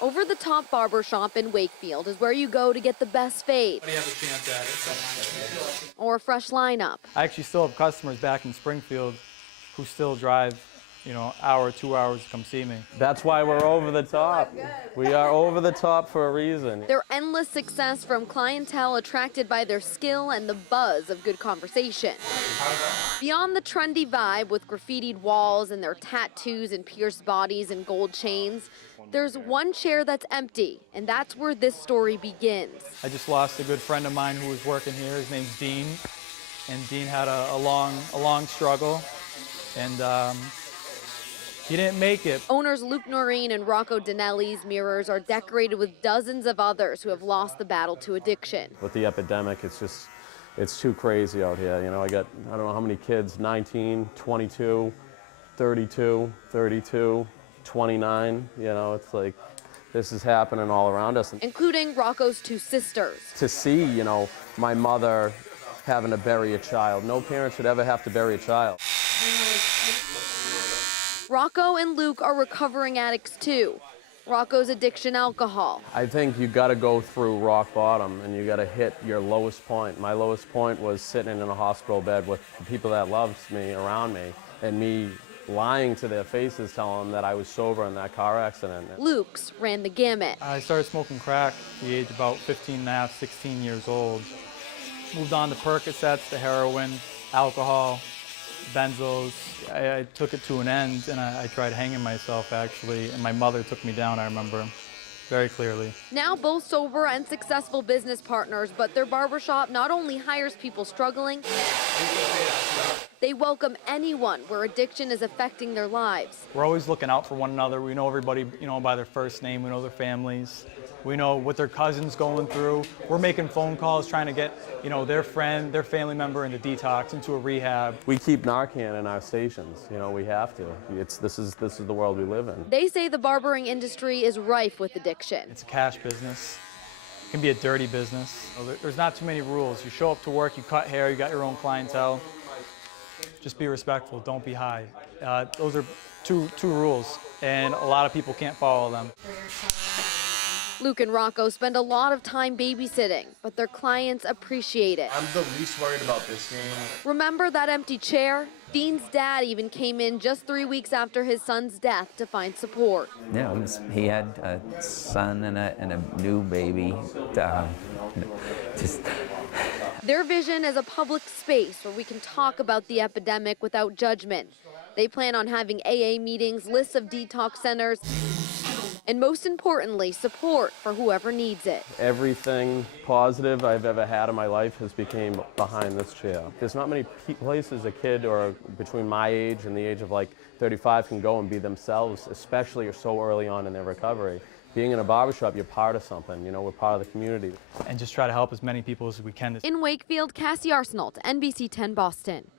Over the Top Barbershop in Wakefield is where you go to get the best fade. You have a chance at it. Or a fresh lineup. I actually still have customers back in Springfield who still drive, hour, 2 hours to come see me. That's why we're over the top. We are over the top for a reason. Their endless success from clientele attracted by their skill and the buzz of good conversation. Beyond the trendy vibe with graffitied walls and their tattoos and pierced bodies and gold chains, there's one chair that's empty, and that's where this story begins. I just lost a good friend of mine who was working here. His name's Dean, and Dean had a long struggle, and he didn't make it. Owners Luke Noreen and Rocco Dinelli's mirrors are decorated with dozens of others who have lost the battle to addiction. With the epidemic, it's too crazy out here. I don't know how many kids, 19, 22, 32, 32, 29, it's like this is happening all around us. Including Rocco's two sisters. To see, my mother having to bury a child. No parent should ever have to bury a child. Rocco and Luke are recovering addicts too. Rocco's addiction alcohol. I think you got to go through rock bottom and you got to hit your lowest point. My lowest point was sitting in a hospital bed with the people that loved me around me and me lying to their faces telling them that I was sober in that car accident. Luke's ran the gamut. I started smoking crack at the age about 15 and a half, 16 years old. Moved on to Percocets, to heroin, alcohol, benzos. I took it to an end, and I tried hanging myself, actually, and my mother took me down, I remember, very clearly. Now both sober and successful business partners, but their barbershop not only hires people struggling, they welcome anyone where addiction is affecting their lives. We're always looking out for one another. We know everybody, by their first name. We know their families. We know what their cousin's going through. We're making phone calls trying to get, their friend, their family member into detox, into a rehab. We keep Narcan in our stations. We have to. This is the world we live in. They say the barbering industry is rife with addiction. It's a cash business. It can be a dirty business. There's not too many rules. You show up to work, you cut hair, you got your own clientele. Just be respectful, don't be high. Those are two rules, and a lot of people can't follow them. Luke and Rocco spend a lot of time babysitting, but their clients appreciate it. I'm the least worried about this game. Remember that empty chair? Dean's dad even came in just 3 weeks after his son's death to find support. Yeah, he had a son and a new baby. Their vision is a public space where we can talk about the epidemic without judgment. They plan on having AA meetings, lists of detox centers, and most importantly, support for whoever needs it. Everything positive I've ever had in my life has become behind this chair. There's not many places a kid or between my age and the age of like 35 can go and be themselves, especially so early on in their recovery. Being in a barbershop, you're part of something, we're part of the community. And just try to help as many people as we can. In Wakefield, Cassie Arsenault, NBC 10 Boston.